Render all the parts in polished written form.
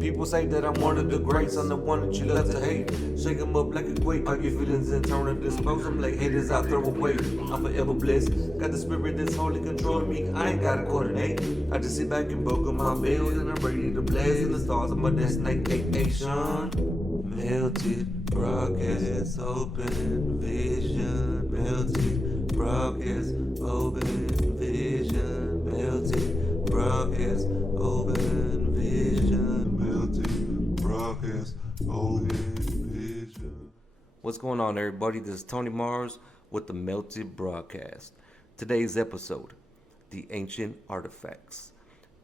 People say that I'm one of the greats, I'm the one that you love to hate. Shake 'em up like a quake, pop your feelings and turn to dispose them like haters I throw away. I'm forever blessed, got the spirit that's wholly controlling me, I ain't gotta coordinate. I just sit back and buckle my bells and I'm ready to blast in the stars of my destination. Melted broadcast, open vision, melted broadcast, open vision, melted broadcast, open vision, melted broadcast, open vision. What's going on, everybody? This is Tony Mars with the Melted Broadcast. Today's episode, The Ancient Artifacts.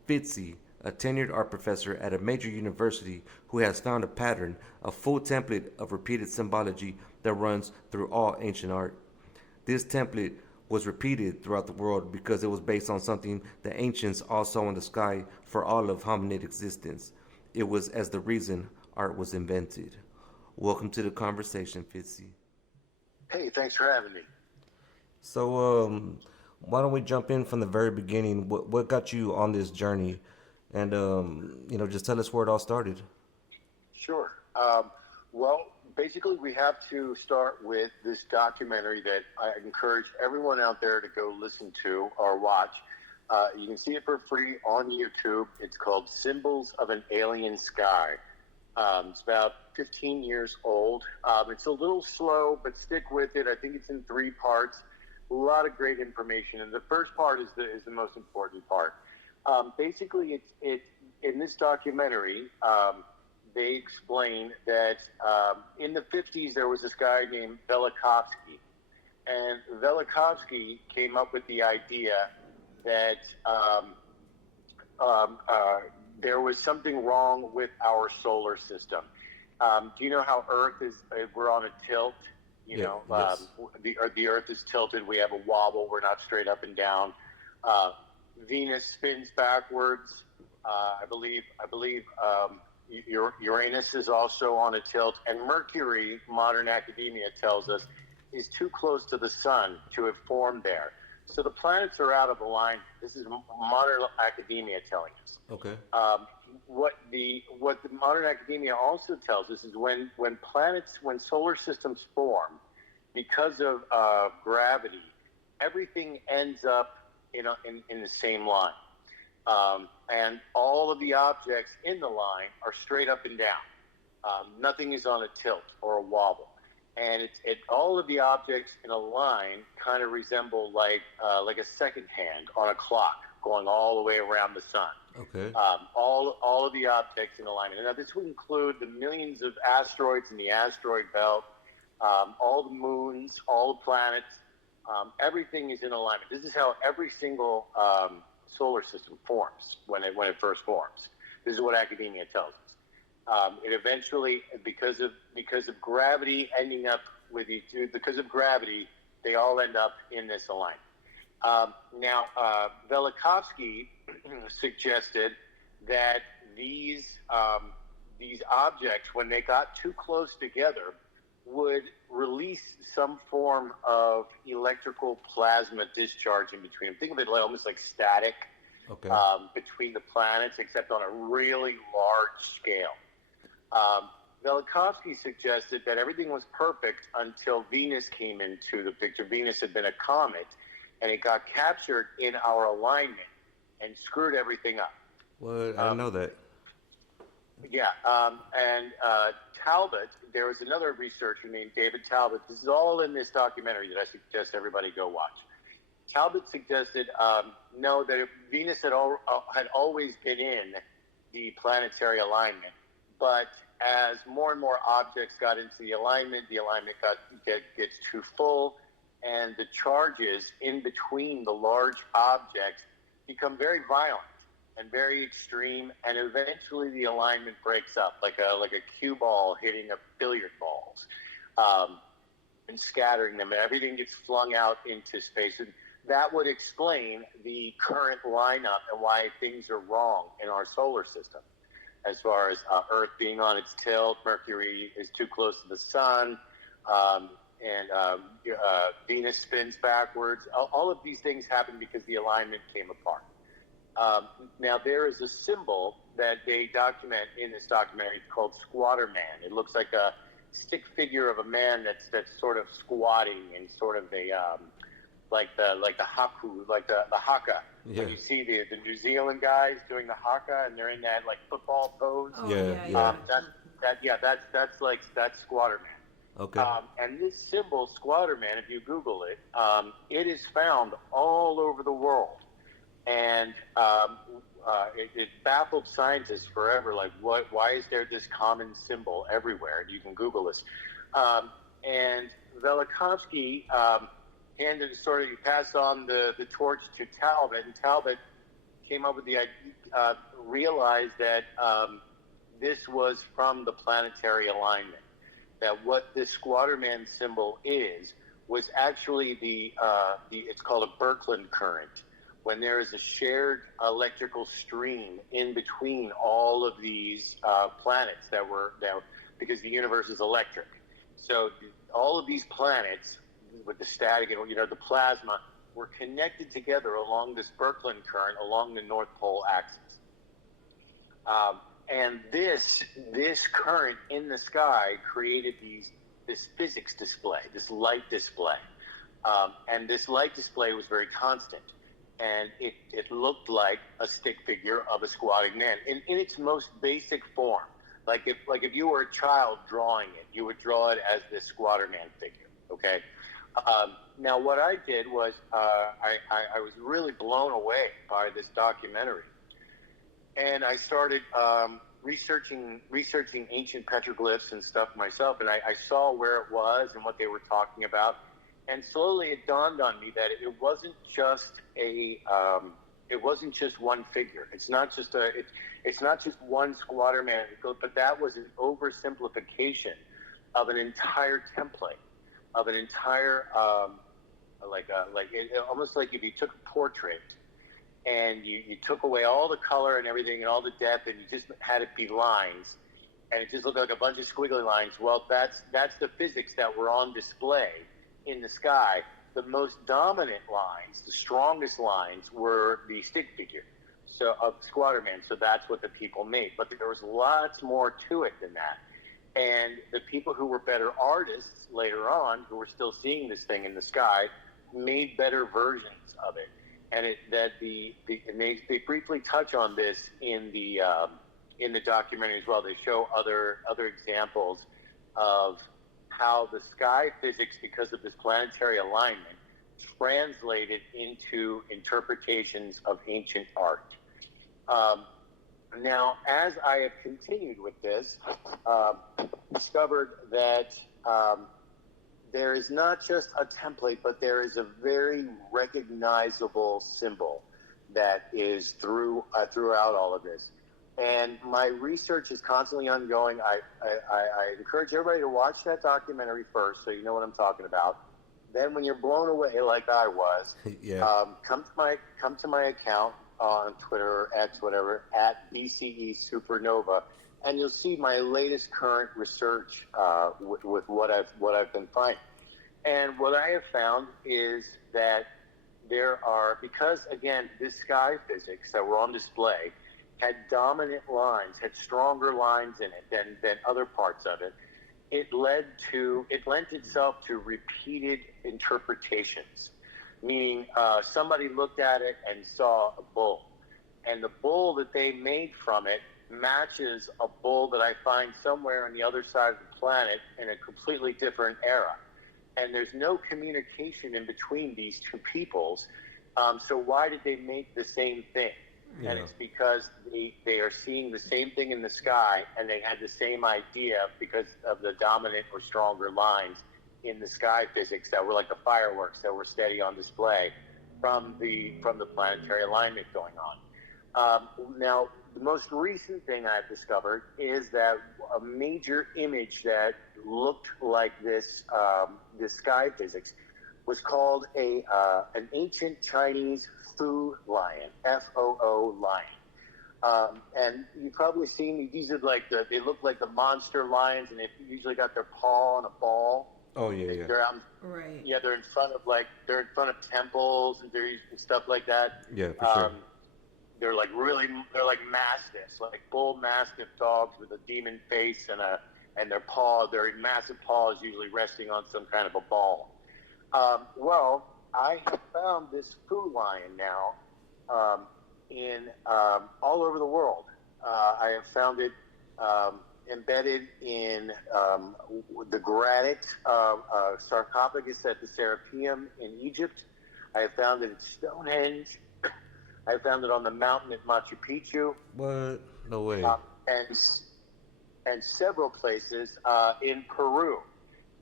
Fitzy, a tenured art professor at a major university who has found a pattern, a full template of repeated symbology that runs through all ancient art. This template was repeated throughout the world because it was based on something the ancients all saw in the sky for all of hominid existence. It was as the reason art was invented. Welcome to the conversation, Fitzy. Hey, thanks for having me. So, why don't we jump in from the very beginning? What got you on this journey? And, just tell us where it all started. Sure. Well, basically, we have to start with this documentary that I encourage everyone out there to go listen to or watch. You can see it for free on YouTube. It's called Symbols of an Alien Sky. It's about 15 years old. It's a little slow, but stick with it. I think it's in 3 parts. A lot of great information, and the first part is the most important part. Basically, it's in this documentary. They explain that in the 50s there was this guy named Velikovsky, and Velikovsky came up with the idea that there was something wrong with our solar system. Do you know how Earth is? We're on a tilt. Yes. The Earth is tilted. We have a wobble. We're not straight up and down. Venus spins backwards. I believe Uranus is also on a tilt, and Mercury, modern academia tells us, is too close to the sun to have formed there. So the planets are out of alignment. This is modern academia telling us. Okay. What the modern academia also tells us is when solar systems form, because of gravity, everything ends up in the same line. And all of the objects in the line are straight up and down. Nothing is on a tilt or a wobble. And all of the objects in a line kind of resemble like a second hand on a clock going all the way around the sun. Okay. All of the objects in alignment. Now, this would include the millions of asteroids in the asteroid belt, all the moons, all the planets. Everything is in alignment. This is how every single solar system forms when it first forms. This is what academia tells us. It eventually, because of gravity ending up because of gravity, they all end up in this alignment. Now, Velikovsky suggested that these objects, when they got too close together, would release some form of electrical plasma discharge in between them. Think of it almost like static. Okay. Between the planets, except on a really large scale. Velikovsky suggested that everything was perfect until Venus came into the picture. Venus had been a comet, and it got captured in our alignment and screwed everything up. Well, I didn't know that. Yeah, and Talbot, there was another researcher named David Talbot. This is all in this documentary that I suggest everybody go watch. Talbot suggested, no, that Venus had always been in the planetary alignment, but as more and more objects got into the alignment gets too full, and the charges in between the large objects become very violent and very extreme, and eventually the alignment breaks up like a cue ball hitting a billiard balls, and scattering them. Everything gets flung out into space, and that would explain the current lineup and why things are wrong in our solar system, as far as Earth being on its tilt, Mercury is too close to the sun, and Venus spins backwards. All of these things happen because the alignment came apart. Now, there is a symbol that they document in this documentary called Squatter Man. It looks like a stick figure of a man that's sort of squatting in sort of a like the haku, like the haka. Yeah. When you see the New Zealand guys doing the haka and they're in that like football pose. Oh, Yeah. That's Squatter Man. Okay. And this symbol, Squatter Man, if you Google it, it is found all over the world. And it baffled scientists forever. Like, why is there this common symbol everywhere? And you can Google this. And Velikovsky he passed on the torch to Talbot, and Talbot came up with the idea, realized that this was from the planetary alignment. That what this Squatter Man symbol was actually it's called a Birkeland current. When there is a shared electrical stream in between all of these planets because the universe is electric. So all of these planets with the static and the plasma were connected together along this Birkeland current along the North Pole axis. And this current in the sky created this physics display, this light display. And this light display was very constant. And it looked like a stick figure of a squatting man in its most basic form. Like if you were a child drawing it, you would draw it as this Squatter Man figure. Okay. Now what I did was I was really blown away by this documentary, and I started researching ancient petroglyphs and stuff myself, and I saw where it was and what they were talking about. And slowly it dawned on me that it wasn't just one figure. It's not just one Squatter Man, but that was an oversimplification of an entire template, of an entire almost like if you took a portrait and you took away all the color and everything and all the depth and you just had it be lines and it just looked like a bunch of squiggly lines. Well, that's the physics that were on display in the sky. The most dominant lines, the strongest lines, were the stick figure of Squatter Man. So that's what the people made. But there was lots more to it than that. And the people who were better artists later on, who were still seeing this thing in the sky, made better versions of it. And they briefly touch on this in the documentary as well. They show other examples of how the sky physics, because of this planetary alignment, translated into interpretations of ancient art. Now, as I have continued with this, discovered that there is not just a template, but there is a very recognizable symbol that is throughout all of this. And my research is constantly ongoing. I encourage everybody to watch that documentary first, so you know what I'm talking about. Then, when you're blown away, like I was, come to my account on Twitter or X, whatever, at BCE Supernova, and you'll see my latest current research with what I've been finding. And what I have found is that because again, this sky physics that were on display had dominant lines, had stronger lines in it than other parts of it. It lent itself to repeated interpretations, meaning somebody looked at it and saw a bull, and the bull that they made from it matches a bull that I find somewhere on the other side of the planet in a completely different era. And there's no communication in between these two peoples. So why did they make the same thing? Yeah. And it's because they are seeing the same thing in the sky, and they had the same idea because of the dominant or stronger lines in the sky physics that were like the fireworks that were steady on display from the planetary alignment going on. Now, the most recent thing I've discovered is that a major image that looked like this sky physics was called an ancient Chinese Fu lion, F-O-O lion. And you've probably seen these are they look like the monster lions, and they've usually got their paw on a ball. Oh yeah. Right. Yeah, they're in front of temples and stuff like that. Yeah, for sure. they're like mastiffs, like bull mastiff dogs with a demon face and their massive paws usually resting on some kind of a ball. Well, I have found this food lion now in all over the world. I have found it embedded in the granite sarcophagus at the Serapeum in Egypt. I have found it at Stonehenge. I found it on the mountain at Machu Picchu. What? No way. And several places in Peru.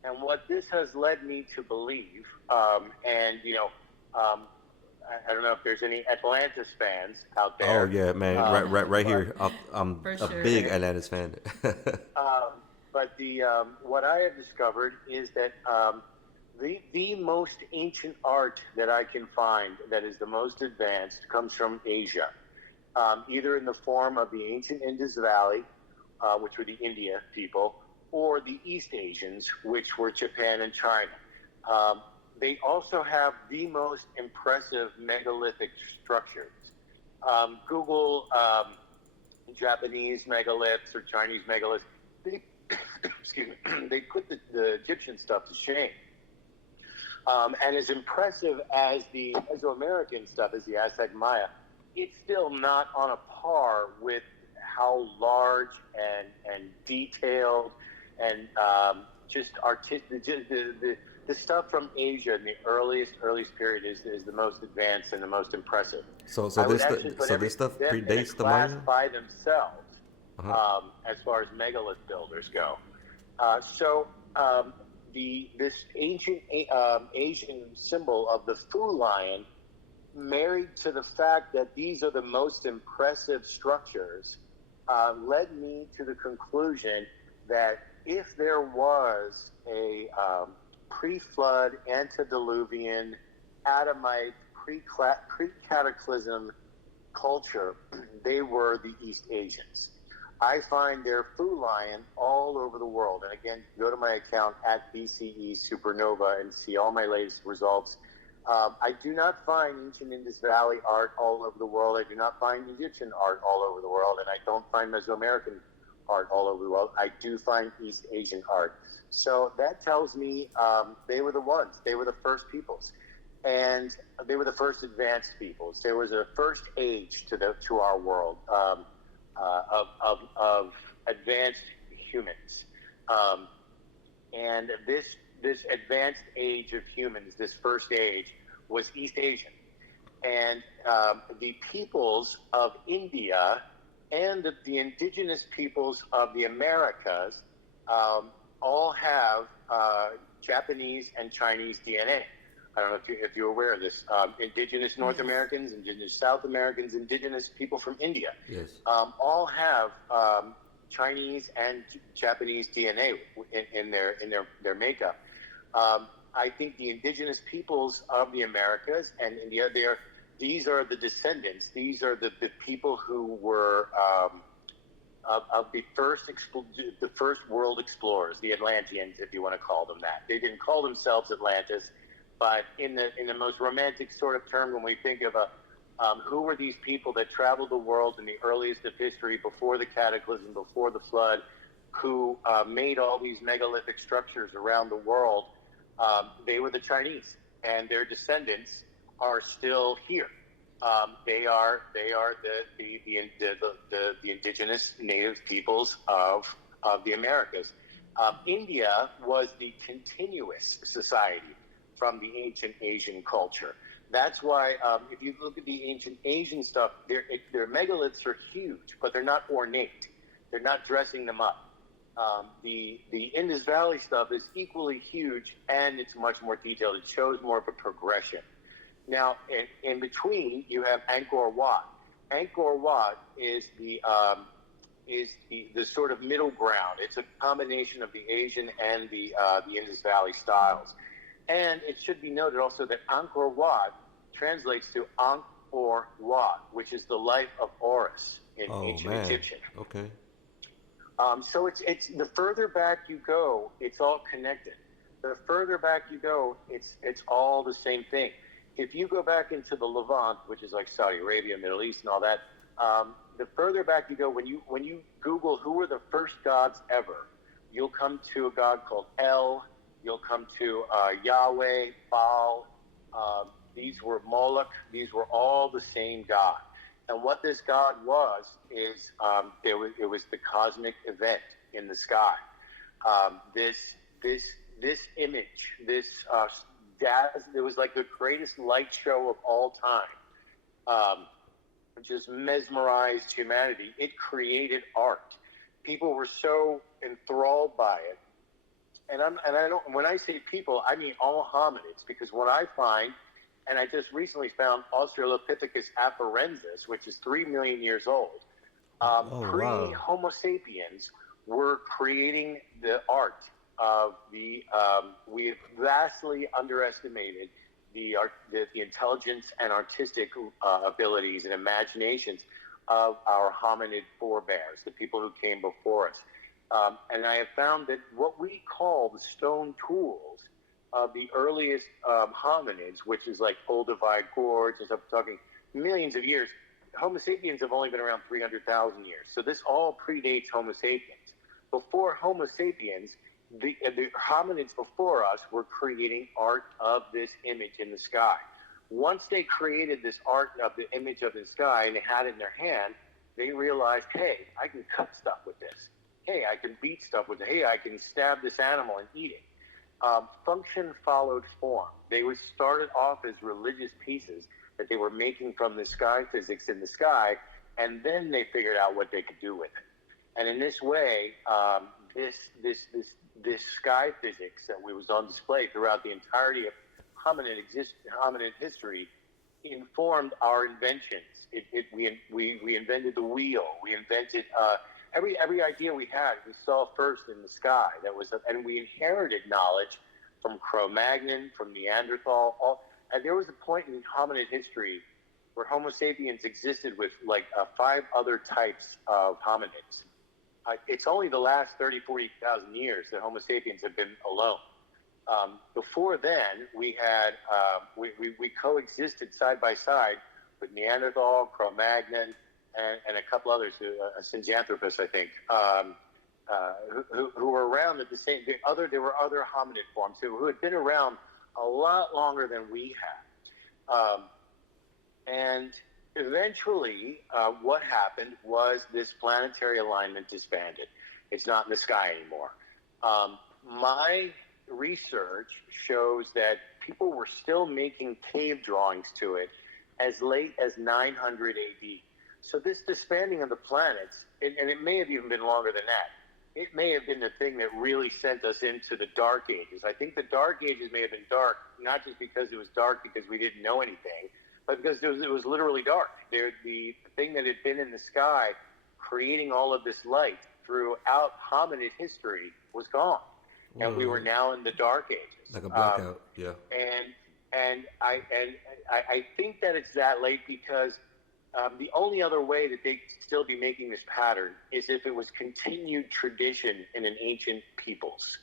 And what this has led me to believe, and I don't know if there's any Atlantis fans out there. Oh yeah, man, right here. I'm For a sure. big Atlantis fan. But what I have discovered is that the most ancient art that I can find that is the most advanced comes from Asia, either in the form of the ancient Indus Valley, which were the India people, or the East Asians, which were Japan and China. They also have the most impressive megalithic structures. Google Japanese megaliths or Chinese megaliths. Excuse me. They put the Egyptian stuff to shame. And as impressive as the Mesoamerican stuff as the Aztec Maya, it's still not on a par with how large and detailed and just artistic the stuff from Asia in the earliest period is the most advanced and the most impressive. So I would this actually put so this stuff them in a predates the class Maya. by themselves, Uh-huh. as far as megalith builders go. This ancient Asian symbol of the Fu lion, married to the fact that these are the most impressive structures, led me to the conclusion that if there was a pre-flood, antediluvian, Adamite, pre-cataclysm culture, they were the East Asians. I find their Fu lion all over the world. And again, go to my account at BCE Supernova and see all my latest results. I do not find ancient Indus Valley art all over the world. I do not find Egyptian art all over the world. And I don't find Mesoamerican art all over the world. I do find East Asian art. So that tells me they were the ones. They were the first peoples. And they were the first advanced peoples. There was a first age to our world. Of advanced humans, and this advanced age of humans, this first age, was East Asian, and the peoples of India and the indigenous peoples of the Americas all have Japanese and Chinese DNA. I don't know if you're aware of this. Indigenous North Americans, indigenous South Americans, indigenous people from India, Yes. all have Chinese and Japanese DNA in their makeup. I think the indigenous peoples of the Americas and India, these are the descendants. These are the people who were of the first world explorers, the Atlanteans, if you want to call them that. They didn't call themselves Atlantis. But in the most romantic sort of term, when we think of who were these people that traveled the world in the earliest of history, before the cataclysm, before the flood, who made all these megalithic structures around the world, they were the Chinese, and their descendants are still here. They are the indigenous native peoples of the Americas. India was the continuous society from the ancient Asian culture. That's why if you look at the ancient Asian stuff, their megaliths are huge, but they're not ornate. They're not dressing them up. The Indus Valley stuff is equally huge, and it's much more detailed. It shows more of a progression. Now, in between, you have Angkor Wat. Angkor Wat is the sort of middle ground. It's a combination of the Asian and the Indus Valley styles. And it should be noted also that Angkor Wat translates to Ankh-or Wat, which is the life of Horus in ancient Egyptian. Okay. So it's the further back you go, it's all connected. The further back you go, it's all the same thing. if you go back into the Levant, which is like Saudi Arabia, Middle East, and all that, the further back you go, when you Google who were the first gods ever, you'll come to a god called El. You'll come to Yahweh, Baal. These were Moloch. These were all the same god. And what this god was is it was the cosmic event in the sky. This image, it was like the greatest light show of all time. Just mesmerized humanity. It created art. People were so enthralled by it. And I don't. When I say people, I mean all hominids, because what I find, and I just recently found Australopithecus afarensis, which is 3 million years old. Pre-Homo sapiens were creating the art of the. We have vastly underestimated the intelligence and artistic abilities and imaginations of our hominid forebears, the people who came before us. And I have found that what we call the stone tools of the earliest hominids, which is like Olduvai Gorge, and stuff, talking millions of years, Homo sapiens have only been around 300,000 years. So this all predates Homo sapiens. Before Homo sapiens, the hominids before us were creating art of this image in the sky. Once they created this art of the image of the sky and they had it in their hand, they realized, hey, I can cut stuff with this. Hey, I can beat stuff with it. Hey, I can stab this animal and eat it. Function followed form. They were started off as religious pieces that they were making from the sky physics in the sky, and then they figured out what they could do with it. And in this way, this sky physics that was on display throughout the entirety of hominid history informed our inventions. We invented the wheel. We invented every idea we had. We saw first in the sky. And we inherited knowledge from Cro-Magnon, from Neanderthal. And there was a point in hominid history where Homo sapiens existed with like 5 other types of hominids. It's only the last 30, 40,000 years that Homo sapiens have been alone. Before then, we had we coexisted side by side with Neanderthal, Cro-Magnon, and a couple others, Synjanthropus, I think, who were around at the same. There were other hominid forms who had been around a lot longer than we had, and eventually, what happened was this planetary alignment disbanded. It's not in the sky anymore. My research shows that people were still making cave drawings to it as late as 900 AD. So this disbanding of the planets, and it may have even been longer than that, it may have been the thing that really sent us into the Dark Ages. I think the Dark Ages may have been dark, not just because it was dark because we didn't know anything, but because it was literally dark. The thing that had been in the sky, creating all of this light throughout hominid history, was gone. And we were now in the Dark Ages. Like a blackout, yeah. And I think that it's that late because the only other way that they could still be making this pattern is if it was continued tradition in an ancient peoples.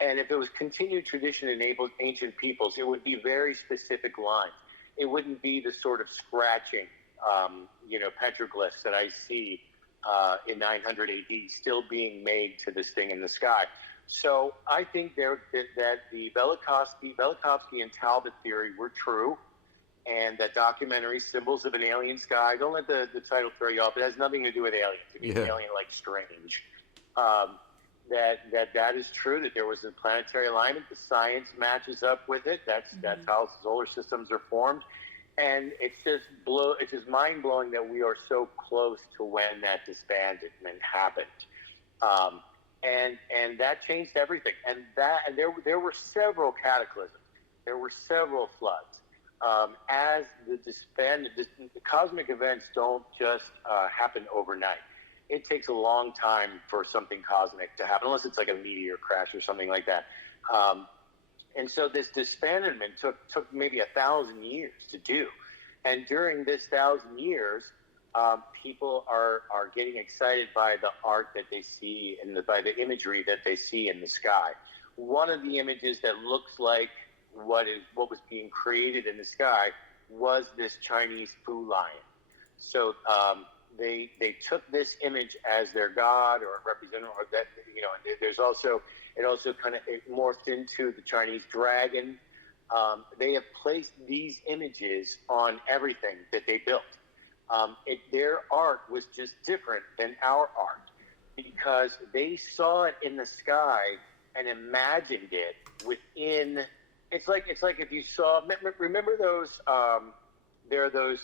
And if it was continued tradition in ancient peoples, it would be very specific lines. It wouldn't be the sort of scratching, petroglyphs that I see in 900 AD still being made to this thing in the sky. So I think that the Velikovsky and Talbot theory were true, and that documentary, Symbols of an Alien Sky, don't let the title throw you off. It has nothing to do with aliens. It means alien-like strange. That is true, that there was a planetary alignment. The science matches up with it. That's how solar systems are formed. And it's just mind-blowing that we are so close to when that disbandment happened. And that changed everything. And there were several cataclysms. There were several floods. As the cosmic events don't just happen overnight. It takes a long time for something cosmic to happen, unless it's like a meteor crash or something like that. And so this disbandment took maybe 1,000 years to do. And during this 1,000 years, people are getting excited by the art that they see and by the imagery that they see in the sky. One of the images that looks like what was being created in the sky was this Chinese Fu lion. So they took this image as their god or representative, or that, you know. There's also, it also kind of morphed into the Chinese dragon. They have placed these images on everything that they built. Their art was just different than our art because they saw it in the sky and imagined it within. It's like if you saw. Remember those? There are those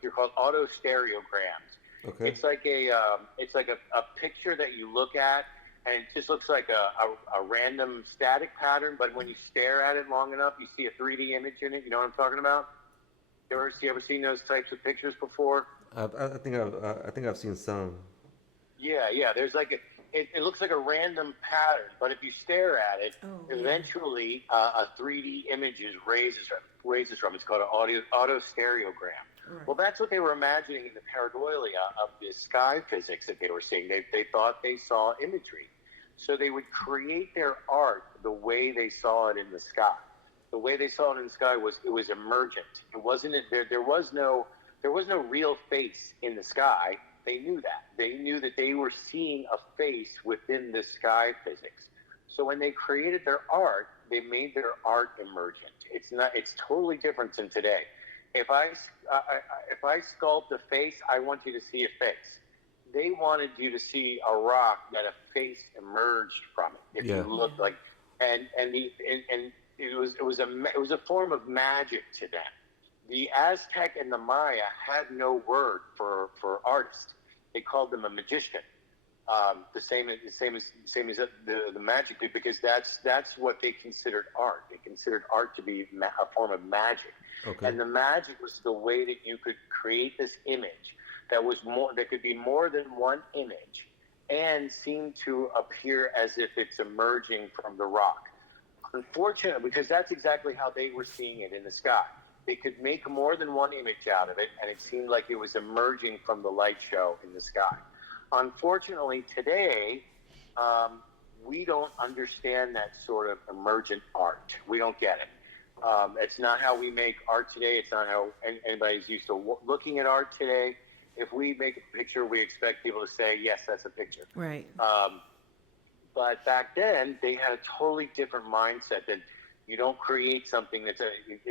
they're called autostereograms. Okay. It's like a picture that you look at, and it just looks like a random static pattern. But when you stare at it long enough, you see a 3D image in it. You know what I'm talking about? You ever seen those types of pictures before? I think I've seen some. Yeah. There's like it looks like a random pattern, but if you stare at it, eventually a 3D image raises from. It's called an autostereogram. Right. Well, that's what they were imagining in the pareidolia of the sky physics that they were seeing. They thought they saw imagery, so they would create their art the way they saw it in the sky. The way they saw it in the sky was emergent. It wasn't there was no real face in the sky. They knew that. They knew that they were seeing a face within the sky physics. So when they created their art, they made their art emergent. It's totally different than today. If I sculpt a face, I want you to see a face. They wanted you to see a rock that a face emerged from it. If you look like, and it was a form of magic to them. The Aztec and the Maya had no word for artist. They called them a magician. The same as the magic did, because that's what they considered art. They considered art to be a form of magic. Okay. And the magic was the way that you could create this image that could be more than one image and seem to appear as if it's emerging from the rock. Unfortunately, because that's exactly how they were seeing it in the sky. They could make more than one image out of it, and it seemed like it was emerging from the light show in the sky. Unfortunately, today, we don't understand that sort of emergent art. We don't get it. It's not how we make art today. It's not how anybody's used to looking at art today. If we make a picture, we expect people to say, yes, that's a picture. Right. But back then, they had a totally different mindset that you don't create something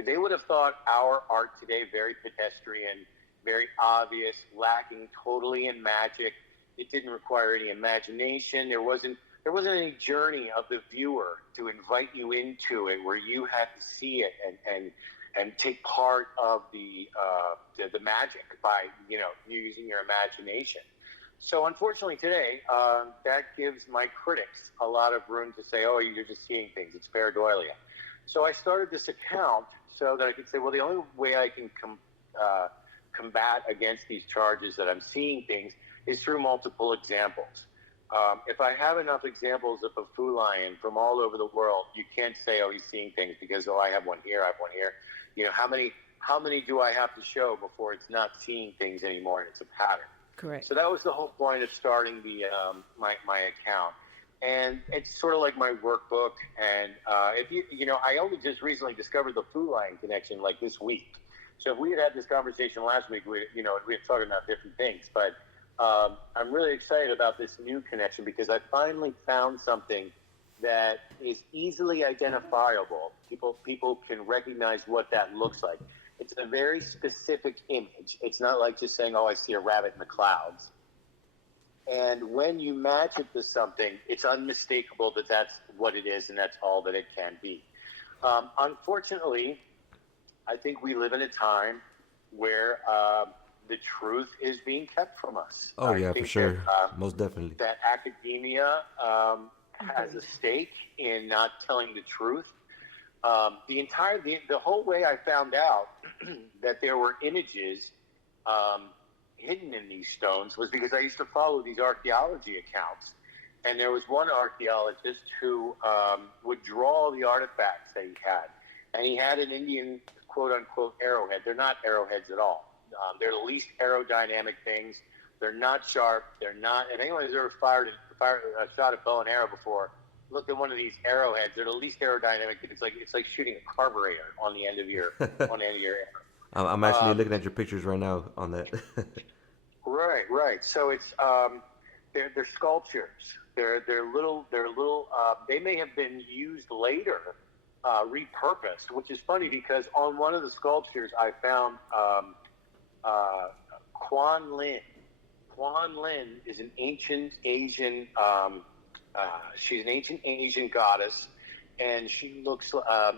they would have thought our art today very pedestrian, very obvious, lacking totally in magic. It didn't require any imagination. There wasn't any journey of the viewer to invite you into it, where you had to see it and take part of the magic by using your imagination. So unfortunately today, that gives my critics a lot of room to say, oh, you're just seeing things. It's pareidolia. So I started this account so that I could say, well, the only way I can combat against these charges that I'm seeing things is through multiple examples. If I have enough examples of a Fu lion from all over the world, you can't say, oh, he's seeing things because, oh, I have one here, I have one here. How many do I have to show before it's not seeing things anymore and it's a pattern? Correct. So that was the whole point of starting the my account. And it's sort of like my workbook. And I only just recently discovered the Fu lion connection like this week. So if we had this conversation last week, we'd talking about different things. But I'm really excited about this new connection because I finally found something that is easily identifiable. People can recognize what that looks like. It's a very specific image. It's not like just saying, oh, I see a rabbit in the clouds. And when you match it to something, it's unmistakable that that's what it is and that's all that it can be. Unfortunately, I think we live in a time where the truth is being kept from us. Oh, yeah, for sure. Most definitely. That academia has a stake in not telling the truth. The whole way I found out that there were images hidden in these stones was because I used to follow these archaeology accounts. And there was one archaeologist who would draw the artifacts that he had. And he had an Indian, quote-unquote, arrowhead. They're not arrowheads at all. They're the least aerodynamic things. They're not sharp. They're not. If anyone has ever fired a shot at bow and arrow before, looked at one of these arrowheads. They're the least aerodynamic. It's like shooting a carburetor on the end of your arrow. I'm actually looking at your pictures right now on that. Right. So it's they're sculptures. They're little. They may have been used later, repurposed, which is funny because on one of the sculptures I found Quan Lin. Quan Lin is an ancient Asian. She's an ancient Asian goddess, and she looks.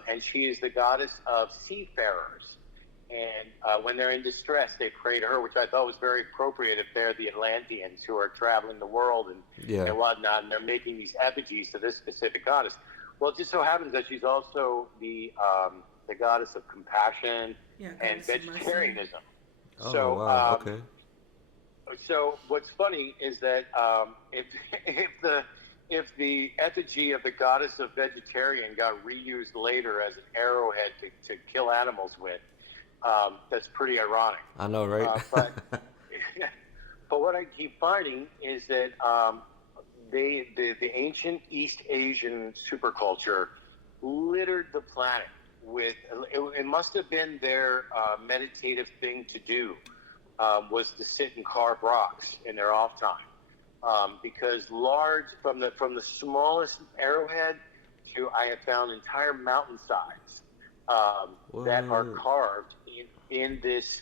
And she is the goddess of seafarers. And when they're in distress, they pray to her, which I thought was very appropriate if they're the Atlanteans who are traveling the world and whatnot, and they're making these effigies to this specific goddess. Well, it just so happens that she's also the goddess of compassion and vegetarianism. Oh, so, wow. Okay. So what's funny is that if the effigy of the goddess of vegetarian got reused later as an arrowhead to kill animals with, that's pretty ironic. I know, right? But what I keep finding is that the ancient East Asian superculture littered the planet with. It must have been their meditative thing to do, was to sit and carve rocks in their off time, because large from the smallest arrowhead to I have found entire mountainsides that are carved in this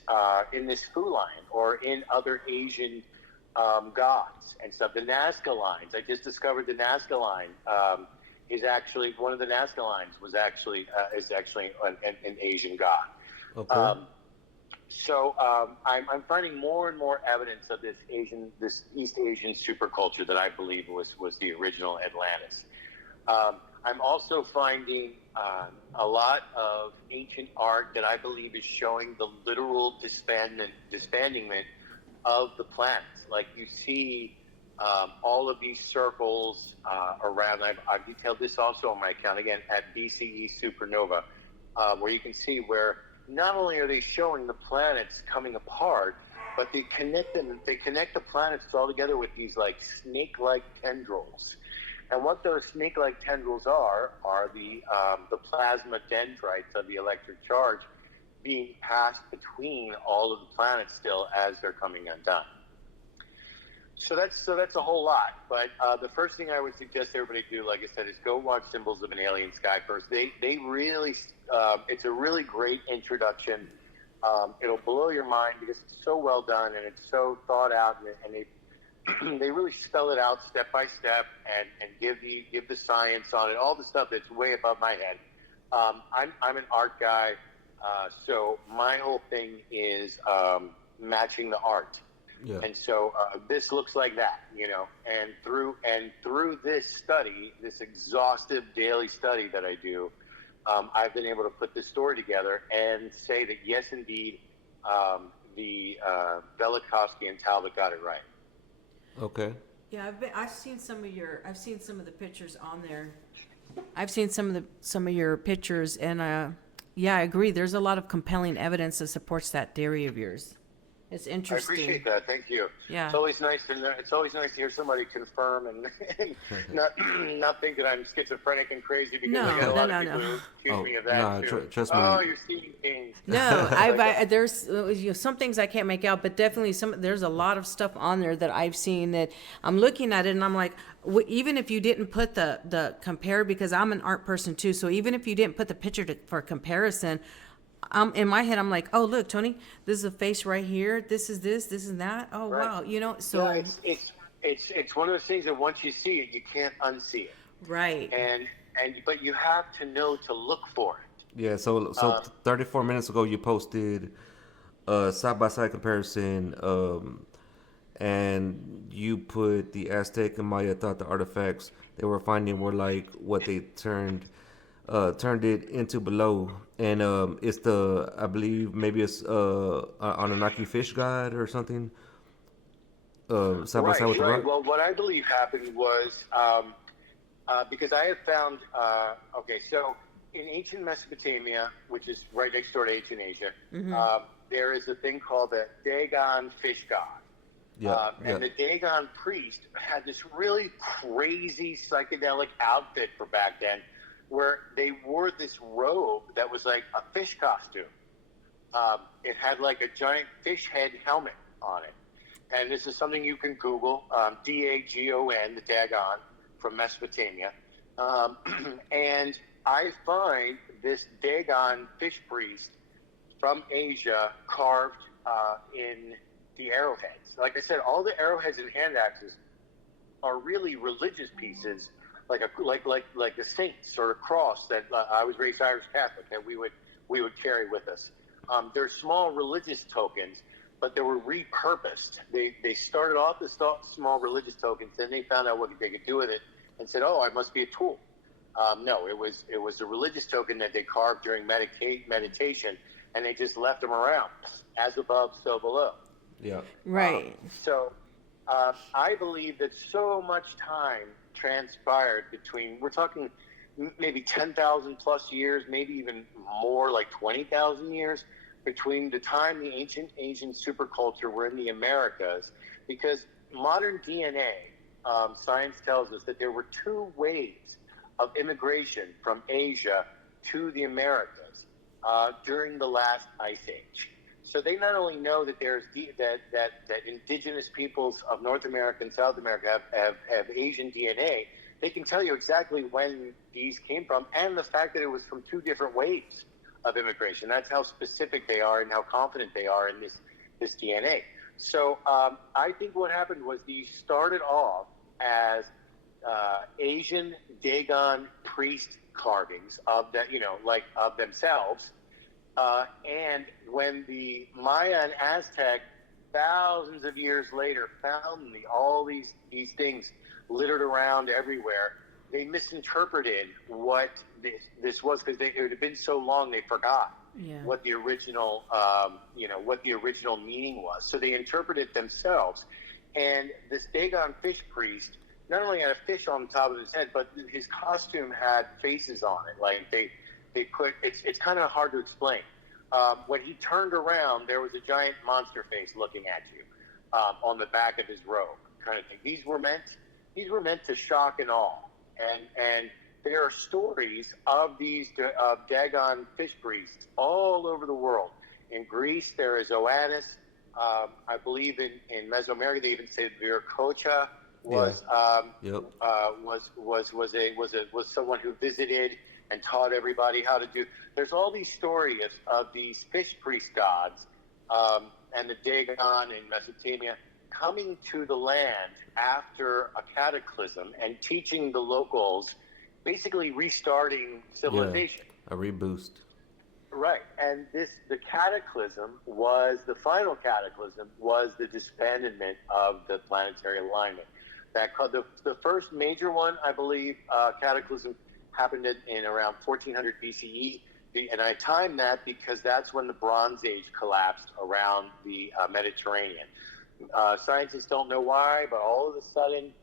Fu Lion or in other Asian gods and stuff. The Nazca lines. I just discovered the Nazca line is actually one of the Nazca lines is actually an Asian god. Okay. So I'm finding more and more evidence of this East Asian superculture that I believe was the original Atlantis. I'm also finding a lot of ancient art that I believe is showing the literal disbandment of the planets. Like you see all of these circles around. I've detailed this also on my account, again, at BCE Supernova, where you can see where not only are they showing the planets coming apart, but they connect the planets all together with these like snake-like tendrils. And what those snake-like tendrils are the plasma dendrites of the electric charge being passed between all of the planets still as they're coming undone. So that's a whole lot. But the first thing I would suggest everybody do, like I said, is go watch Symbols of an Alien Sky first. They really, it's a really great introduction. It'll blow your mind because it's so well done and it's so thought out, and they really spell it out step by step and give the science on it, all the stuff that's way above my head. I'm an art guy, so my whole thing is matching the art. Yeah. And so this looks like that, and through this study, this exhaustive daily study that I do, I've been able to put this story together and say that yes, indeed, the Velikovsky and Talbot got it right. Okay. Yeah, I've seen some of the pictures on there. I've seen some of your pictures, and yeah, I agree. There's a lot of compelling evidence that supports that theory of yours. It's interesting. I appreciate that. Thank you. Yeah. It's always nice to hear somebody confirm and not think that I'm schizophrenic and crazy, because I get a lot of people who accuse me of that too. Trust me. Oh, you're seeing things. No, there's some things I can't make out, but definitely there's a lot of stuff on there that I've seen that I'm looking at it and I'm like, even if you didn't put the compare, because I'm an art person too, so even if you didn't put the picture for comparison, in my head, I'm like, oh, look, Tony, this is a face right here. This is that. Oh, right. Wow. So yeah, it's one of those things that once you see it, you can't unsee it. Right. But you have to know to look for it. Yeah. So 34 minutes ago, you posted a side-by-side comparison, and you put the Aztec and Maya thought the artifacts they were finding were like what they turned it into below, and it's I believe maybe it's Anunnaki fish god or something, side by side with the rock. Well, what I believe happened was because I have found so in ancient Mesopotamia, which is right next door to ancient Asia, there is a thing called the Dagon fish god. And the Dagon priest had this really crazy psychedelic outfit for back then, where they wore this robe that was like a fish costume. It had like a giant fish head helmet on it. And this is something you can Google, Dagon, the Dagon from Mesopotamia. And I find this Dagon fish priest from Asia carved in the arrowheads. Like I said, all the arrowheads and hand axes are really religious pieces, like the saints or a cross that I was raised Irish Catholic that we would carry with us. They're small religious tokens, but they were repurposed. They started off as small religious tokens, then they found out what they could do with it, and said, "Oh, I must be a tool." No, it was a religious token that they carved during meditation, and they just left them around, as above, so below. Yeah. Right. So I believe that so much time transpired between, we're talking maybe 10,000 plus years, maybe even more, like 20,000 years, between the time the ancient Asian superculture were in the Americas, because modern DNA, science tells us that there were two waves of immigration from Asia to the Americas during the last ice age. So they not only know that there's that indigenous peoples of North America and South America have Asian DNA, they can tell you exactly when these came from, and the fact that it was from two different waves of immigration. That's how specific they are and how confident they are in this DNA. So I think what happened was these started off as Asian Dagon priest carvings of that, of themselves. And when the Maya and Aztec, thousands of years later, found all these things littered around everywhere, they misinterpreted what this was, because it had been so long they forgot what the original meaning was. So they interpreted it themselves. And this Dagon fish priest not only had a fish on the top of his head, but his costume had faces on it. Like they put, it's kind of hard to explain. When he turned around, there was a giant monster face looking at you on the back of his robe, kind of thing. These were meant to shock and awe. And there are stories of these Dagon fish priests all over the world. In Greece, there is Oannes. I believe in Mesoamerica, they even say Viracocha was someone who visited and taught everybody how to do. There's all these stories of these fish priest gods and the Dagon in Mesopotamia coming to the land after a cataclysm and teaching the locals, basically restarting civilization. A reboost. Right, and the final cataclysm was the disbandment of the planetary alignment. The first major one, I believe, cataclysm happened in around 1400 BCE, and I timed that because that's when the Bronze Age collapsed around the Mediterranean. Scientists don't know why, but all of a sudden,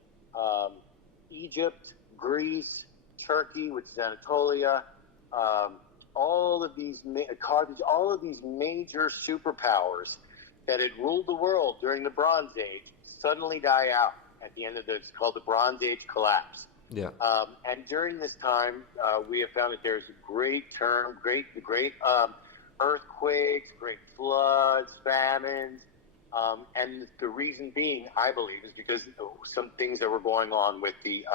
Egypt, Greece, Turkey, which is Anatolia, all of these Carthage, all of these major superpowers that had ruled the world during the Bronze Age suddenly die out at the end of it's called the Bronze Age collapse. Yeah. And during this time, we have found that there's great earthquakes, great floods, famines. And the reason being, I believe, is because some things that were going on with the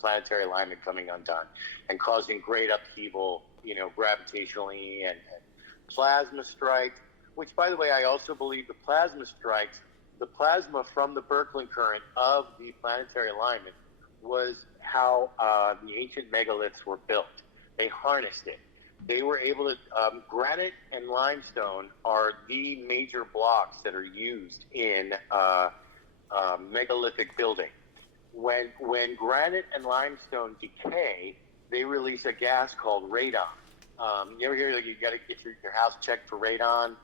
planetary alignment coming undone and causing great upheaval, gravitationally and plasma strikes, which, by the way, I also believe the plasma strikes, the plasma from the Birkeland current of the planetary alignment was how the ancient megaliths were built. They harnessed it. They were able to, granite and limestone are the major blocks that are used in megalithic building. When granite and limestone decay, they release a gas called radon. You ever hear you got to get your house checked for radon,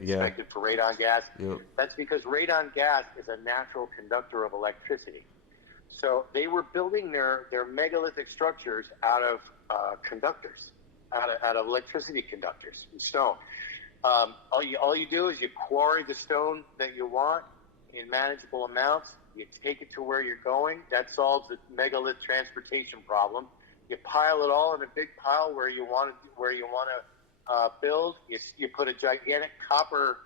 inspected for radon gas? Yep. That's because radon gas is a natural conductor of electricity. So they were building their megalithic structures out of conductors. Out of electricity conductors, stone. All you do is you quarry the stone that you want, in manageable amounts. You take it to where you're going. That solves the megalith transportation problem. You pile it all in a big pile where you want to build. You put a gigantic copper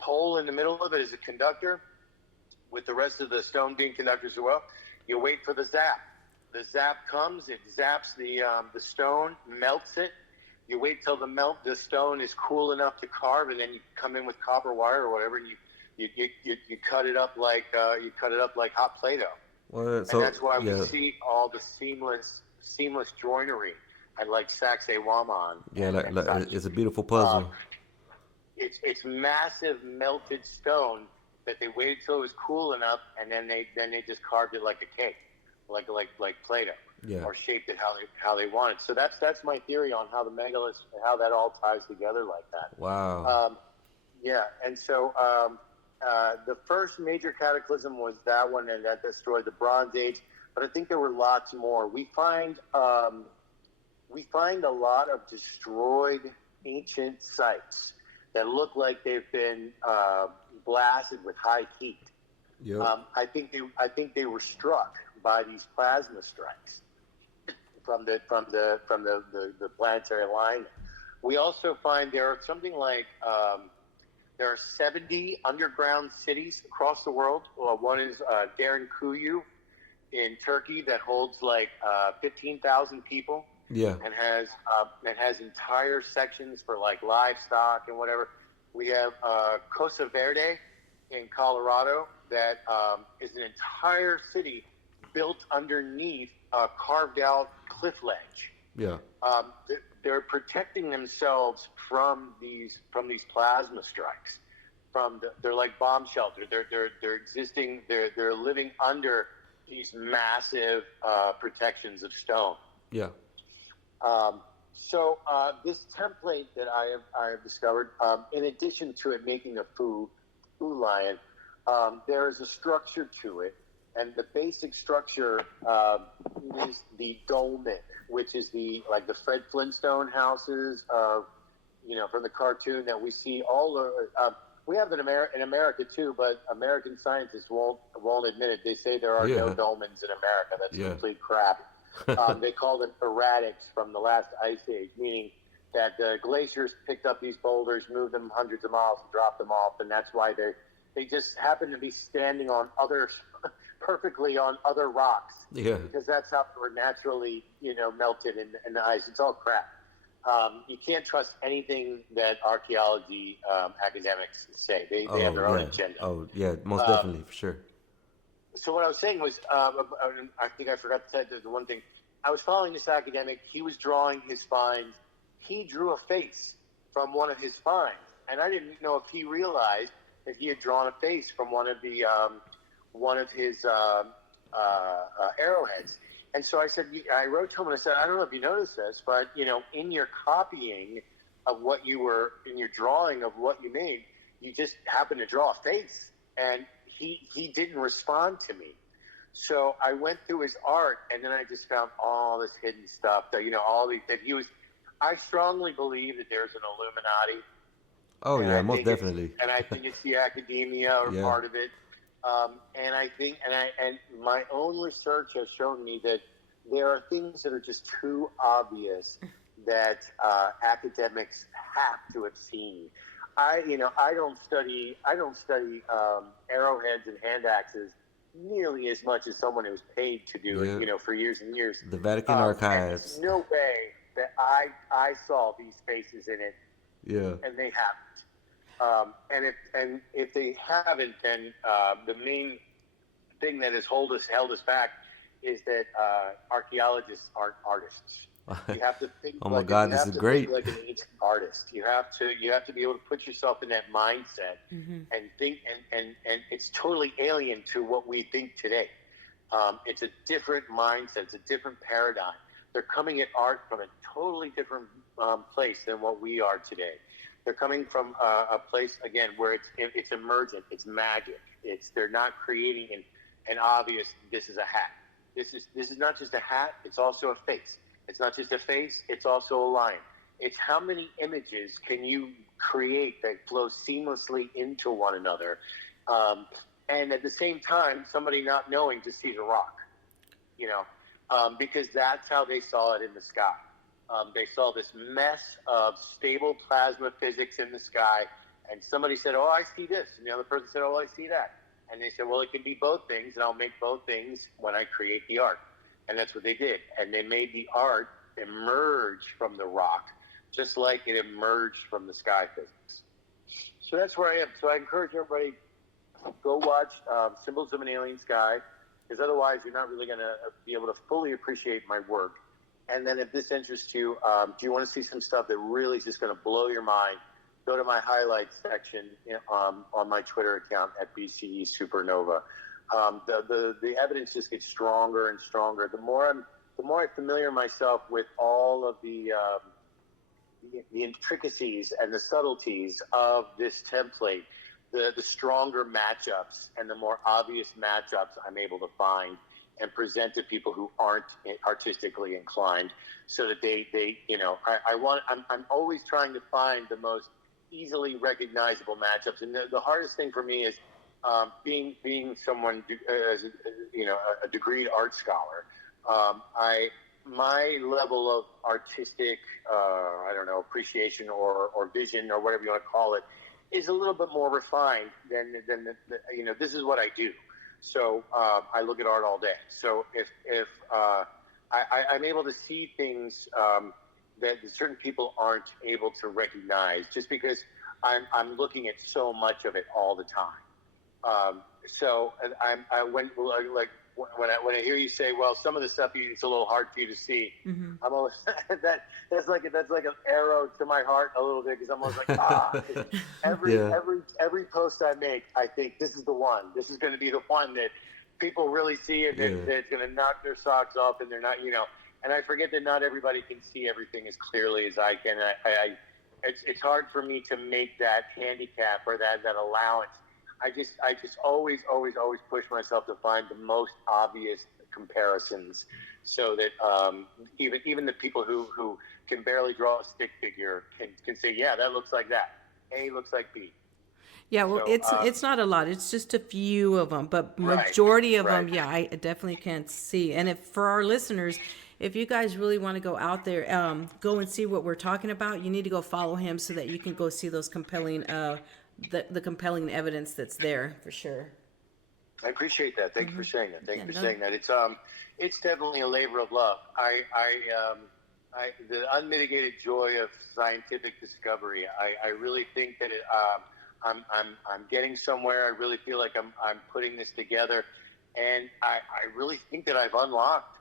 pole in the middle of it as a conductor, with the rest of the stone being conductors as well. You wait for the zap. The zap comes. It zaps the stone, melts it. You wait till the stone is cool enough to carve, and then you come in with copper wire or whatever, and you cut it up like hot Play-Doh. Well, And that's why we see all the seamless joinery at like Sacsayhuaman. Yeah, like it's a beautiful puzzle. It's massive melted stone that they waited till it was cool enough, and then they just carved it like a cake, like Play-Doh. Yeah. Or shaped it how they wanted. So that's my theory on how the megaliths, how that all ties together like that. Wow. And so the first major cataclysm was that one, and that destroyed the Bronze Age. But I think there were lots more. We find a lot of destroyed ancient sites that look like they've been blasted with high heat. Yep. I think they were struck by these plasma strikes from the planetary alignment. We also find there are something like there are 70 underground cities across the world. Well, one is Derinkuyu in Turkey that holds like 15,000 people. Yeah. And has entire sections for like livestock and whatever. We have Cosa Verde in Colorado that is an entire city built underneath a carved out cliff ledge. Yeah. They're protecting themselves from these plasma strikes. They're like bomb shelter. They're existing. They're living under these massive protections of stone. Yeah. So this template that I have discovered, in addition to it making a Fu lion, there is a structure to it, and the basic structure is the dolmen, which is the Fred Flintstone houses of, from the cartoon that we see all over. We have it in America too, but American scientists won't admit it. They say there are no dolmens in America. That's complete crap. They call them erratics from the last ice age, meaning that the glaciers picked up these boulders, moved them hundreds of miles, and dropped them off, and that's why they just happen to be standing on perfectly on other rocks. Yeah. Because that's how they were naturally, melted in the ice. It's all crap. You can't trust anything that archaeology academics say. They have their own agenda. Oh, yeah, most definitely, for sure. So what I was saying was, I think I forgot to say the one thing. I was following this academic. He was drawing his finds. He drew a face from one of his finds, and I didn't know if he realized that he had drawn a face from one of his arrowheads. And so I wrote to him and I said, I don't know if you noticed this, but in your copying of what you were, in your drawing of what you made, you just happened to draw a face, and he didn't respond to me. So I went through his art, and then I just found all this hidden stuff that I strongly believe that there's an Illuminati. Oh, yeah, most definitely. And I think it's the academia or part of it. And I think, and my own research has shown me that there are things that are just too obvious that academics have to have seen. I don't study arrowheads and hand axes nearly as much as someone who's paid to do it, for years and years. The Vatican Archives. There's no way that I saw these faces in it. Yeah. And they haven't. And if they haven't, then the main thing that has held us back is that archaeologists aren't artists. You have to think. Oh my God, this is great. Like an ancient artist, you have to be able to put yourself in that mindset and think. And it's totally alien to what we think today. It's a different mindset. It's a different paradigm. They're coming at art from a totally different place than what we are today. They're coming from a place again where it's emergent. It's magic. They're not creating an obvious. This is a hat. This is not just a hat. It's also a face. It's not just a face. It's also a line. It's how many images can you create that flow seamlessly into one another And at the same time, somebody not knowing just sees a rock, because that's how they saw it in the sky. They saw this mess of stable plasma physics in the sky, and somebody said, "Oh, I see this," and the other person said, "Oh, I see that," and they said, "Well, it can be both things, and I'll make both things when I create the art." And that's what they did, and they made the art emerge from the rock, just like it emerged from the sky physics. So that's where I am. So I encourage everybody, go watch Symbols of an Alien Sky, because otherwise you're not really going to be able to fully appreciate my work. And then if this interests you, do you want to see some stuff that really is just going to blow your mind? Go to my highlights section on my Twitter account at BCE Supernova. The evidence just gets stronger and stronger. The more I familiar myself with all of the intricacies and the subtleties of this template, the stronger matchups and the more obvious matchups I'm able to find and present to people who aren't artistically inclined, so that I'm always trying to find the most easily recognizable matchups. And the hardest thing for me is being someone, a degreed art scholar. My level of artistic, appreciation or vision or whatever you want to call it, is a little bit more refined than this is what I do. So I look at art all day. So if I'm able to see things that certain people aren't able to recognize, just because I'm looking at so much of it all the time. When I hear you say, well, some of the stuff it's a little hard for you to see, Mm-hmm. I'm always that's like an arrow to my heart a little bit, because I'm always like, every post I make, I think this is the one. This is going to be the one that people really see, and that's going to knock their socks off, and they're not, And I forget that not everybody can see everything as clearly as I can. It's hard for me to make that handicap or that allowance. I just always push myself to find the most obvious comparisons, so that even the people who can barely draw a stick figure can say, yeah, that looks like that. A looks like B. Yeah, well, So, it's not a lot. It's just a few of them, but majority of them, right. yeah, I definitely can't see. And if for our listeners, if you guys really want to go out there, go and see what we're talking about, you need to go follow him so that you can go see those compelling, the compelling evidence that's there for sure. I appreciate that. Thank you for saying that. Thank you for no. saying that. It's definitely a labor of love. The unmitigated joy of scientific discovery. I really think that I'm getting somewhere. I really feel like I'm putting this together, and I really think that I've unlocked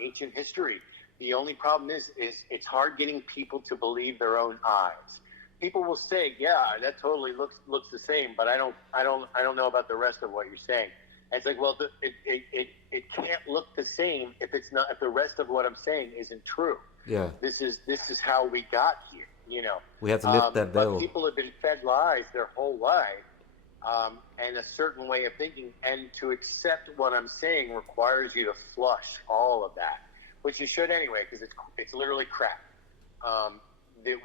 ancient history. The only problem is it's hard getting people to believe their own eyes. People will say, yeah, that totally looks the same, but I don't know about the rest of what you're saying. And it's like, well, it can't look the same if the rest of what I'm saying isn't true. Yeah. This is how we got here, We have to lift that veil. But people have been fed lies their whole life, and a certain way of thinking, and to accept what I'm saying requires you to flush all of that, which you should anyway, because it's literally crap. That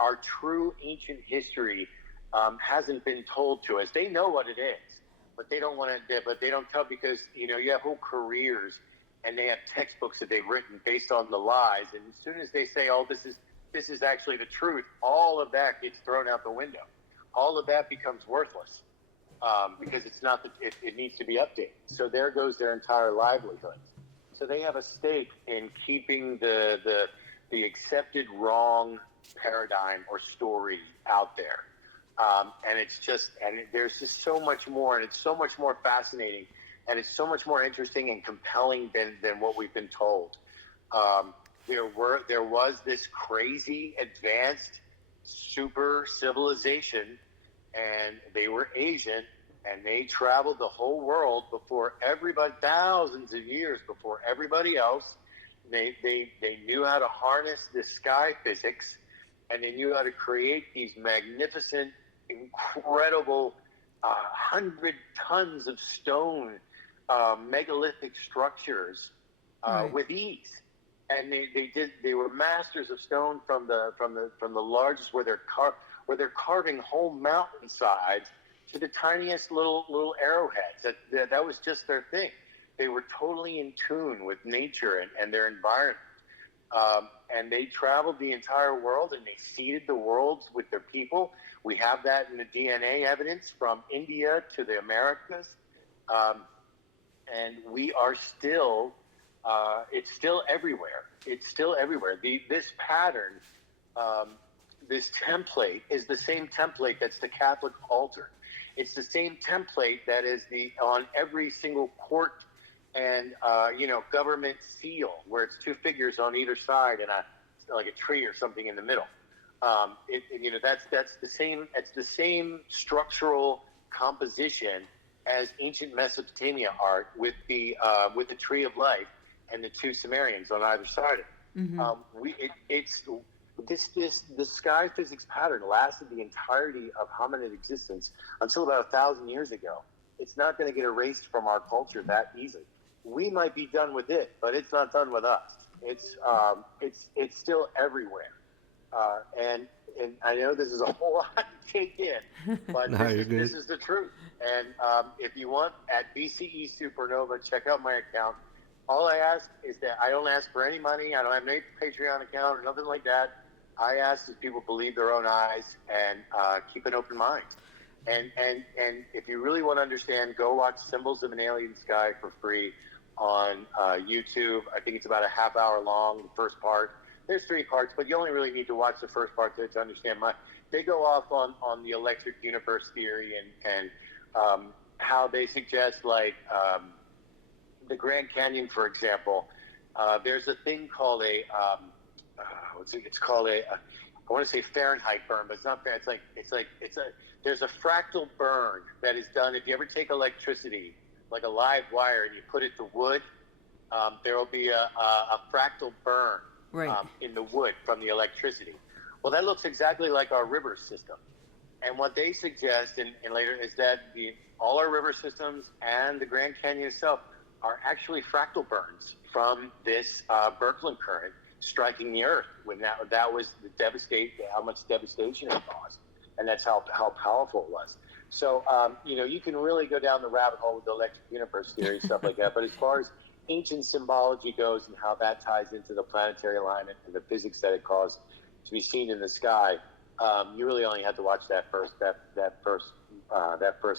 our true ancient history hasn't been told to us. They know what it is, but they don't want to. But they don't tell, because you have whole careers, and they have textbooks that they've written based on the lies. And as soon as they say, "Oh, this is actually the truth," all of that gets thrown out the window. All of that becomes worthless because it's not. It needs to be updated. So there goes their entire livelihood. So they have a stake in keeping the accepted wrong paradigm or story out there, and there's just so much more, and it's so much more fascinating, and it's so much more interesting and compelling than what we've been told. There was this crazy advanced super civilization, and they were Asian, and they traveled the whole world before everybody, thousands of years before everybody else. They knew how to harness the sky physics, and they knew how to create these magnificent, incredible 100 tons of stone megalithic structures with ease. And they were masters of stone from the largest, where they're carving whole mountainsides to the tiniest little arrowheads. That was just their thing. They were totally in tune with nature and their environment. And they traveled the entire world, and they seeded the worlds with their people. We have that in the DNA evidence from India to the Americas. And we are still, it's still everywhere. It's still everywhere. This pattern, this template is the same template that's the Catholic altar. It's the same template that is on every single court and government seal, where it's two figures on either side and like a tree or something in the middle. That's the same. It's the same structural composition as ancient Mesopotamia art with the tree of life and the two Sumerians on either side of it. The sky physics pattern lasted the entirety of hominid existence until about 1,000 years ago. It's not going to get erased from our culture that easily. We might be done with it, but it's not done with us. It's still everywhere. And I know this is a whole lot to take in, but this is the truth. And if you want, at BCE Supernova, check out my account. All I ask is that I don't ask for any money. I don't have any Patreon account or nothing like that. I ask that people believe their own eyes and keep an open mind. And if you really want to understand, go watch Symbols of an Alien Sky for free on YouTube. I think it's about a half hour long, the first part. There's 3 parts, but you only really need to watch the first part to understand. They go off on the electric universe theory and how they suggest, like, the Grand Canyon, for example. There's a thing called it's called I want to say Fahrenheit burn, but it's not fair. There's a fractal burn that is done. If you ever take electricity, like a live wire, and you put it to wood, there will be a fractal burn in the wood from the electricity. Well, that looks exactly like our river system. And what they suggest and later is that all our river systems and the Grand Canyon itself are actually fractal burns from this Birkeland current striking the Earth. When that was how much devastation it caused, and that's how powerful it was. So you can really go down the rabbit hole with the electric universe theory, stuff like that. But as far as ancient symbology goes and how that ties into the planetary alignment and the physics that it caused to be seen in the sky, you really only have to watch that first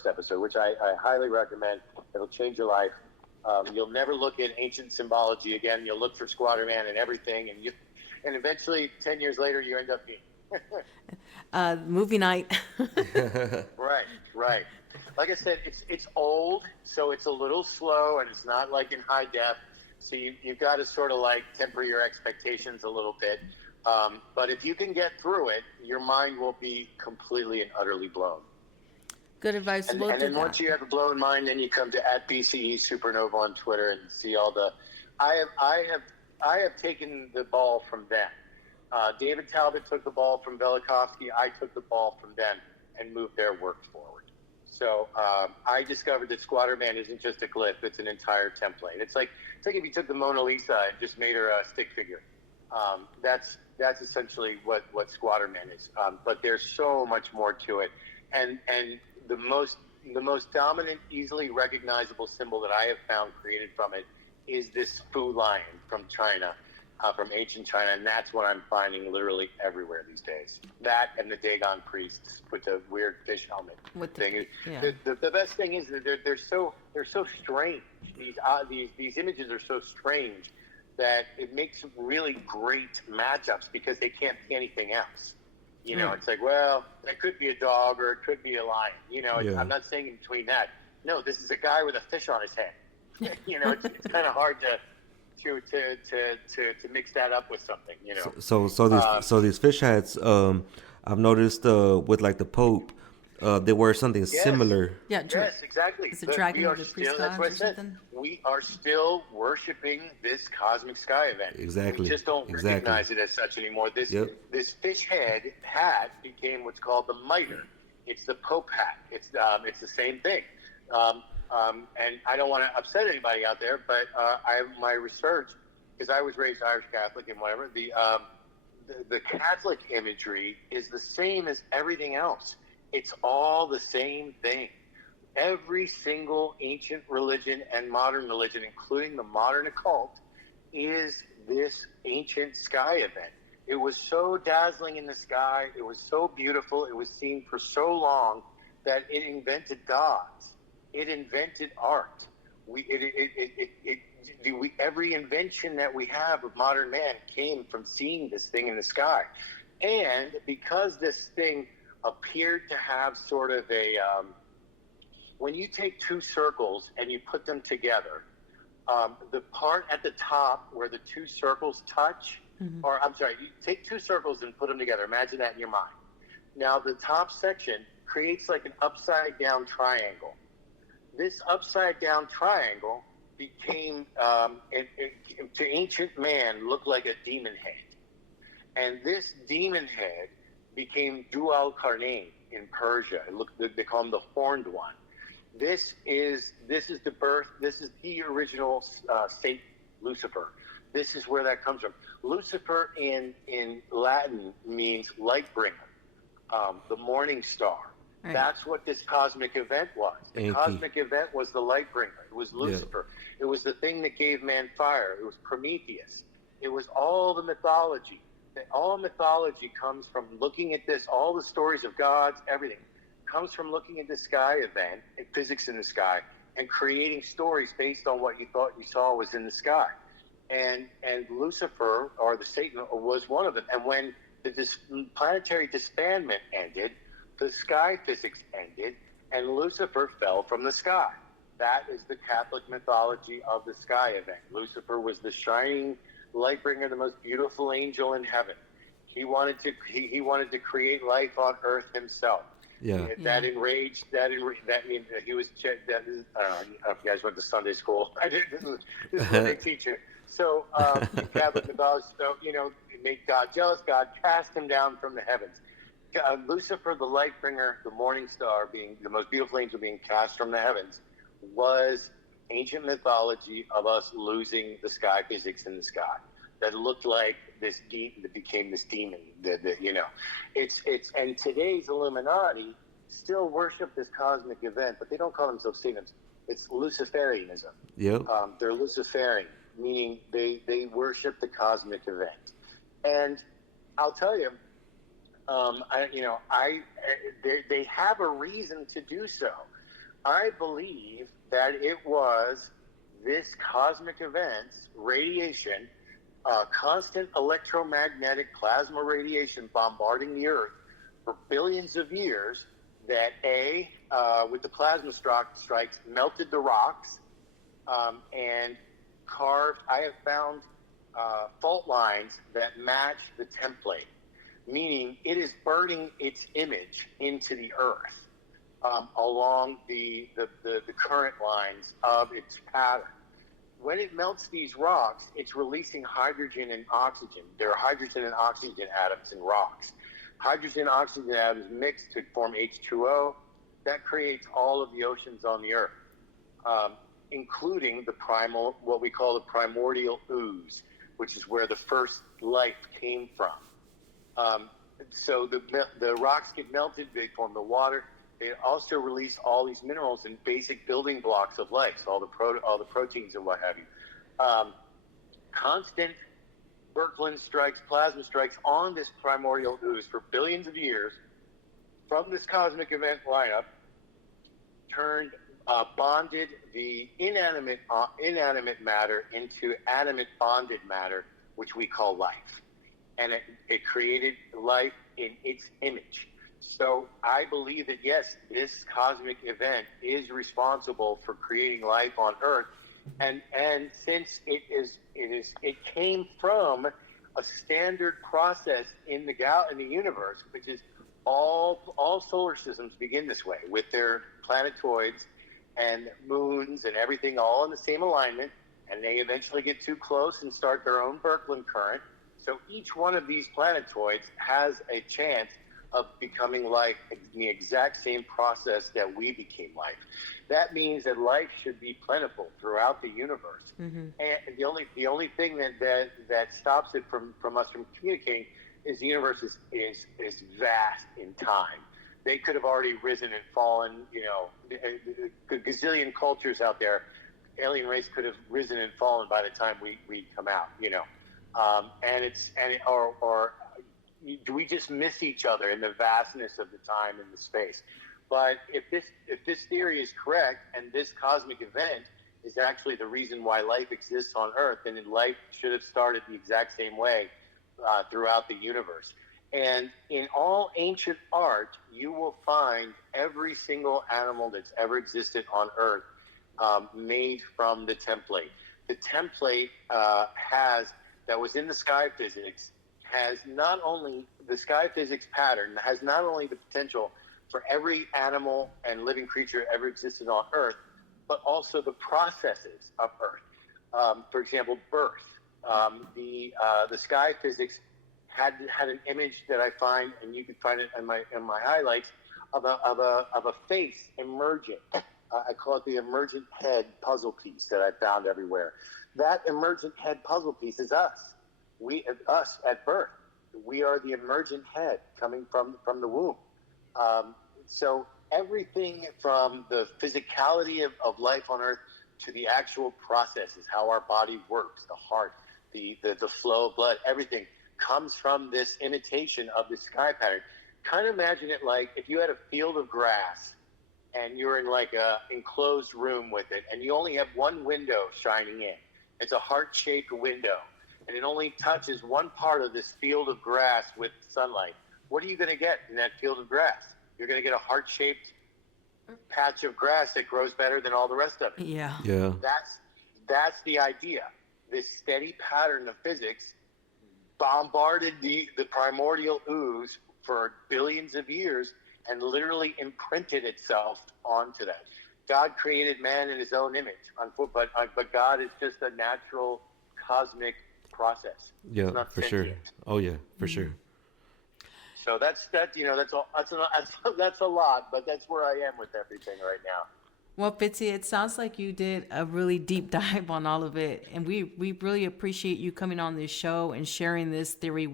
episode, which I highly recommend. It'll change your life. You'll never look at ancient symbology again. You'll look for Squatter Man and everything, and eventually 10 years later you end up being movie night. Right. Like I said, it's old, so it's a little slow, and it's not like in high def. So you've got to sort of like temper your expectations a little bit. But if you can get through it, your mind will be completely and utterly blown. Good advice. And then once you have a blown mind, then you come to @BCE Supernova on Twitter and see all the. I have taken the ball from them. David Talbot took the ball from Velikovsky. I took the ball from them and moved their work forward. So I discovered that Squatter Man isn't just a glyph; it's an entire template. It's like if you took the Mona Lisa and just made her a stick figure. That's essentially what Squatter Man is. But there's so much more to it, and the most dominant, easily recognizable symbol that I have found created from it is this Fu lion from China, from ancient China, and that's what I'm finding literally everywhere these days. That and the Dagon priests with the weird fish helmet thing. The best thing is that they're so strange. These images are so strange that it makes really great matchups because they can't be anything else. It's like, well, that could be a dog or it could be a lion. I'm not saying in between that. No, this is a guy with a fish on his head. It's kind of hard to mix that up with something. So these fish heads, I've noticed with like the Pope, they wear something similar. Yeah, yes, exactly. It's a dragon with a priest that's what I said. something. We are still worshiping this cosmic sky event. Exactly. We just don't recognize it as such anymore. This fish head hat became what's called the mitre. It's the Pope hat. It's the same thing. And I don't want to upset anybody out there, but my research, because I was raised Irish Catholic and whatever, the Catholic imagery is the same as everything else. It's all the same thing. Every single ancient religion and modern religion, including the modern occult, is this ancient sky event. It was so dazzling in the sky. It was so beautiful. It was seen for so long that it invented gods. It invented art. Every invention that we have of modern man came from seeing this thing in the sky. And because this thing appeared to have sort of a, when you take two circles and you put them together, the part at the top where the two circles touch, or I'm sorry, you take two circles and put them together. Imagine that in your mind. Now the top section creates like an upside down triangle. This upside down triangle became, to ancient man, looked like a demon head. And this demon head became Dual Karnain in Persia. They call him the Horned One. This is the birth. This is the original Satan, Lucifer. This is where that comes from. Lucifer in Latin means light bringer, the morning star. Right. That's what this cosmic event was. The cosmic event was the light bringer. It was Lucifer. Yeah. It was the thing that gave man fire. It was Prometheus. It was all the mythology. All mythology comes from looking at this, all the stories of gods, everything comes from looking at the sky event, physics in the sky, and creating stories based on what you thought you saw was in the sky. And Lucifer, or the Satan, was one of them. And when the planetary disbandment ended, the sky physics ended, and Lucifer fell from the sky. That is the Catholic mythology of the sky event. Lucifer was the shining light bringer, the most beautiful angel in heaven. He wanted to create life on earth himself. Yeah. That enraged. That means that he was. I don't know if you guys went to Sunday school. I did. This is what they teach you. So Catholic mythology. So make God jealous. God cast him down from the heavens. Lucifer, the light bringer, the morning star, being the most beautiful angel, being cast from the heavens, was ancient mythology of us losing the sky physics in the sky. That looked like this that became this demon. And today's Illuminati still worship this cosmic event, but they don't call themselves Satanists. It's Luciferianism. Yep. They're Luciferian, meaning they worship the cosmic event. And I'll tell you, they have a reason to do so. I believe that it was this cosmic event's radiation, constant electromagnetic plasma radiation bombarding the Earth for billions of years that with the plasma strikes, melted the rocks and carved. I have found fault lines that match the template, meaning it is burning its image into the Earth along the current lines of its pattern. When it melts these rocks, it's releasing hydrogen and oxygen. There are hydrogen and oxygen atoms in rocks. Hydrogen and oxygen atoms mix to form H2O. That creates all of the oceans on the Earth, including what we call the primordial ooze, which is where the first life came from. So the rocks get melted, they form the water. They also release all these minerals and basic building blocks of life, so all the proteins and what have you. Constant Birkeland strikes, plasma strikes on this primordial ooze for billions of years from this cosmic event lineup bonded the inanimate matter into animate bonded matter, which we call life. And it created life in its image. So I believe that, yes, this cosmic event is responsible for creating life on Earth. And since it came from a standard process in the universe, which is all solar systems begin this way, with their planetoids and moons and everything all in the same alignment, and they eventually get too close and start their own Birkeland current. So each one of these planetoids has a chance of becoming life in the exact same process that we became life. That means that life should be plentiful throughout the universe. Mm-hmm. And the only thing that stops it from us from communicating is the universe is vast in time. they could have already risen and fallen. You know, a gazillion cultures out there. Alien race could have risen and fallen by the time we come out. You know, or do we just miss each other in the vastness of the time and the space? But if this theory is correct, and this cosmic event is actually the reason why life exists on Earth, then life should have started the exact same way throughout the universe. And in all ancient art, you will find every single animal that's ever existed on Earth made from the template. The template that was in the sky physics has not only the sky physics pattern has not only the potential for every animal and living creature ever existed on Earth, but also the processes of Earth. For example, birth. The sky physics had an image that I find, and you can find it in my highlights, of a face emerging. I call it the emergent head puzzle piece that I found everywhere. That emergent head puzzle piece is us. Us at birth. We are the emergent head coming from the womb. So everything from the physicality of life on Earth to the actual processes, how our body works, the heart, the flow of blood, everything comes from this imitation of the sky pattern. Kind of imagine it like if you had a field of grass and you're in like a enclosed room with it, and you only have one window shining in. It's a heart-shaped window, and it only touches one part of this field of grass with sunlight. What are you going to get in that field of grass? You're going to get a heart-shaped patch of grass that grows better than all the rest of it. Yeah. Yeah. That's the idea. This steady pattern of physics bombarded the primordial ooze for billions of years and literally imprinted itself onto that. God created man in his own image, but God is just a natural cosmic process. Yeah, It's not for sure. sentient. Oh yeah, for sure. So that's a lot, but that's where I am with everything right now. Well, Fitzy, it sounds like you did a really deep dive on all of it, and we really appreciate you coming on this show and sharing this theory,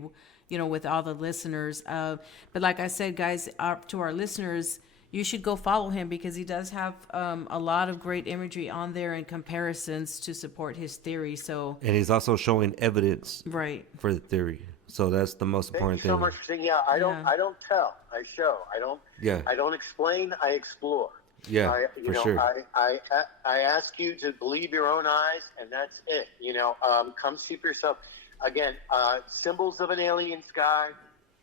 you know, with all the listeners. But like I said, guys, to our listeners, you should go follow him because he does have a lot of great imagery on there and comparisons to support his theory. So, And he's also showing evidence right. for the theory. So that's the most Thank important you so thing. much for saying. Yeah, I don't tell. I show. Yeah. I don't explain. I explore. Yeah, for sure. I ask you to believe your own eyes, and that's it. You know, come see for yourself. Again, Symbols of an Alien Sky.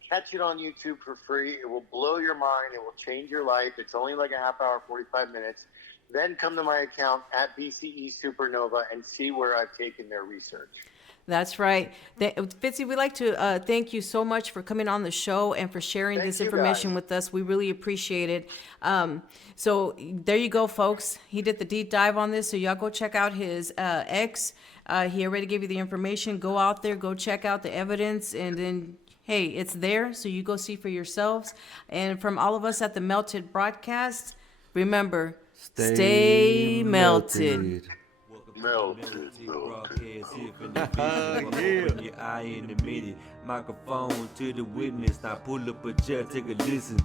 Catch it on YouTube for free. It will blow your mind. It will change your life. It's only like a half hour, 45 minutes. Then come to my account at BCE Supernova and see where I've taken their research. That's right. Fitzy, we'd like to thank you so much for coming on the show and for sharing Thank this you, information guys. with us. We really appreciate it. So there you go, folks. He did the deep dive on this, so y'all go check out his X. He already gave you the information. Go out there, go check out the evidence, and then, hey, it's there, so you go see for yourselves. And from all of us at the Melted Broadcast, remember, stay melted. Melted. Your eye in a minute. Microphone to the witness. Now pull up a chair, take a listen.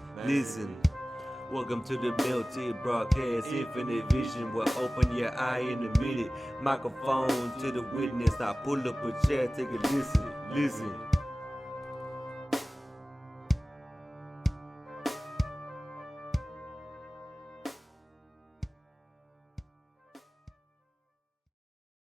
Welcome to the Melted Broadcast, Infinite Vision. Will open your eye in a minute. Microphone to the witness. Now pull up a chair, take a listen.